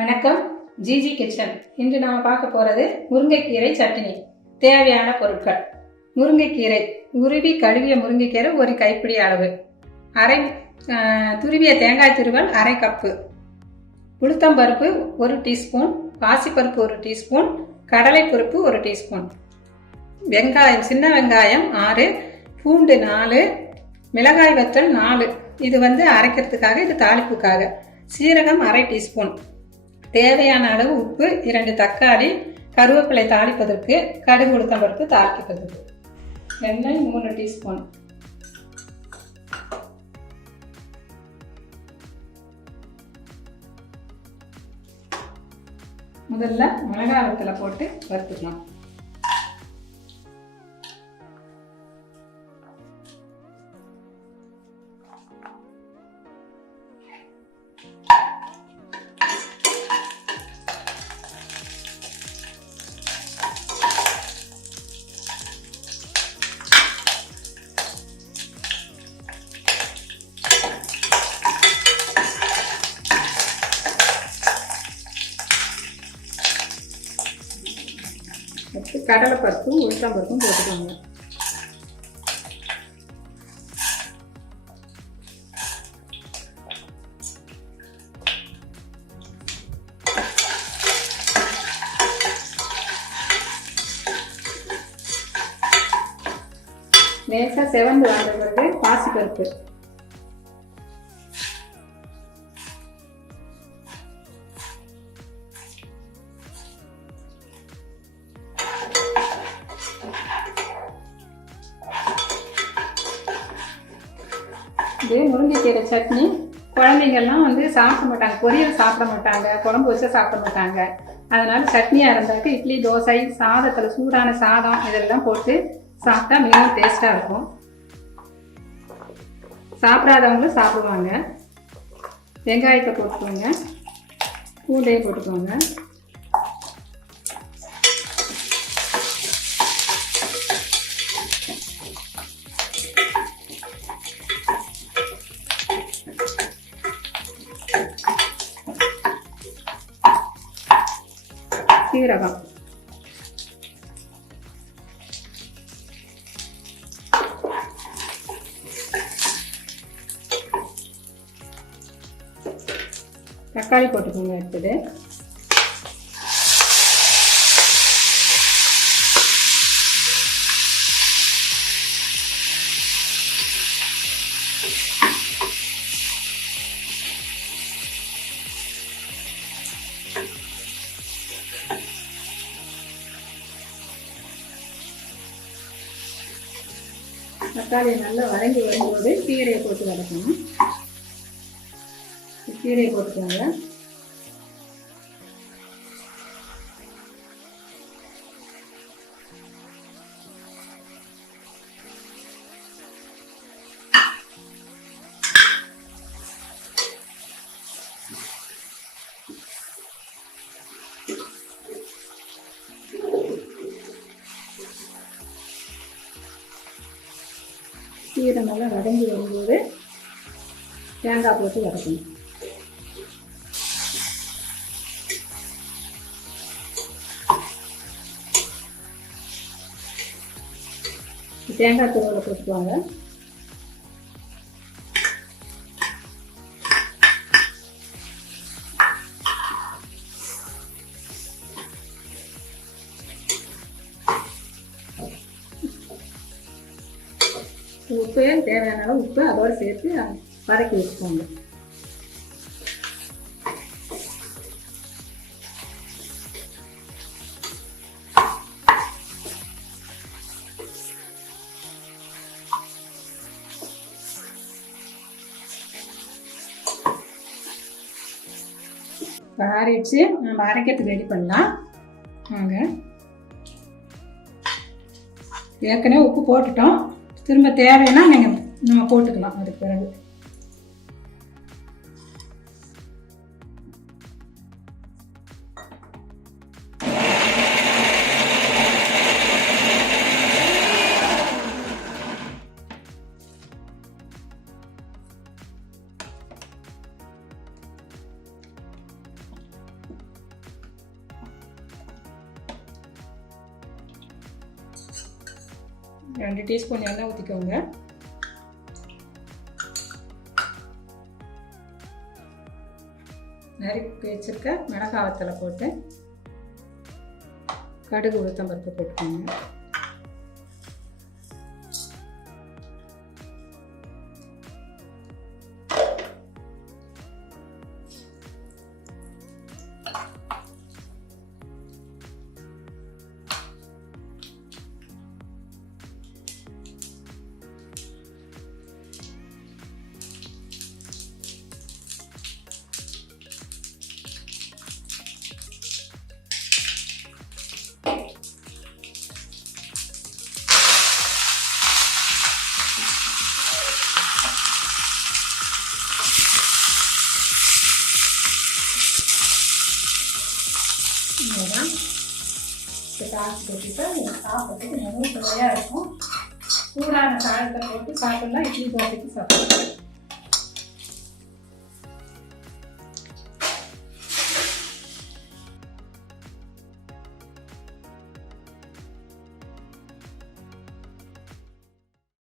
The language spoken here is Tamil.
வணக்கம், ஜிஜி கிச்சன். இன்று நாம் பார்க்க போகிறது முருங்கைக்கீரை சட்னி. தேவையான பொருட்கள்: முருங்கைக்கீரை, உருவி கழுவிய முருங்கைக்கீரை ஒரு கைப்பிடி அளவு, துருவிய தேங்காய் துருவல் அரை கப்பு, உளுத்தம்பருப்பு 1 டீஸ்பூன், பாசிப்பருப்பு 1 டீஸ்பூன், கடலைப்பருப்பு 1 டீஸ்பூன், வெங்காயம், சின்ன வெங்காயம் 6, பூண்டு 4, மிளகாய் வத்தல் 4. இது அரைக்கிறதுக்காக, இது தாளிப்புக்காக. சீரகம் அரை டீஸ்பூன், தேவையான அளவு உப்பு, 2 தக்காளி, கருவேப்பிலை தாளிப்பதற்கு, கடுகு உளுத்தம்பருப்பு தாளிப்பதற்கு, எண்ணெய் 3 டீஸ்பூன். முதல்ல மிளகாய் வத்தலை போட்டு வறுத்துக்கலாம். கடலைப்பருப்பும் உளுத்தம்பருப்பும் போட்டுக்கோங்க. லேசா செவந்து வந்த பிறகு பாசிப்பருப்பு, இது முருங்கைக்கீரை சட்னி. குழந்தைங்கள்லாம் சாப்பிட மாட்டாங்க, பொரியல் சாப்பிட மாட்டாங்க, குழம்பு வச்சா சாப்பிட மாட்டாங்க. அதனால சட்னியாக இருந்தாக்க இட்லி, தோசை, சாதத்தில் சூடான சாதம் இதெல்லாம் போட்டு சாப்பிட்டா மிகவும் டேஸ்ட்டாக இருக்கும். சாப்பிடாதவங்களும் சாப்பிடுவாங்க. வெங்காயத்தை போட்டுக்கோங்க, பூண்டையும் போட்டுக்கோங்க. சீரகம், தக்காளி போட்டுக்கோங்க. எடுத்தது தக்காளி நல்லா வதங்கி வரும்போது கீரையை போட்டு வதக்கணும். கீரையை போட்டுக்கோங்க. கீரை நல்லா வதங்கி வரும்போது தேங்காய் போட்டு வதக்கணும். தேங்காய் துருவலை போட்டுக்குவாங்க. உப்பு தேவையான அளவு உப்பு அதோடு சேர்த்து வதக்கி வச்சுக்கோங்க. ஆறிடுச்சு, நம்ம அரைக்கிறதுக்கு ரெடி பண்ணலாம். வாங்க, ஏற்கனவே உப்பு போட்டுட்டோம். திரும்ப தேவைன்னா நம்ம போட்டுக்கலாம். அதுக்கு பிறகு 2 டீஸ்பூன் எண்ணெய் ஊற்றிக்கோங்க. நறுக்கி வச்சுருக்க மிளகாய் வத்தலை போட்டு கடுகு உளுத்தம் பருப்பு போட்டுக்கோங்க. இவ்வளோதான். தாளிச்சு போட்டுட்டு சாப்பிட்றதுக்கு மிகவும் சுவையாக இருக்கும். சூடான சாதத்தை போட்டு சாப்பிட்லாம். இட்லி தோசைக்கு சாப்பிடலாம்.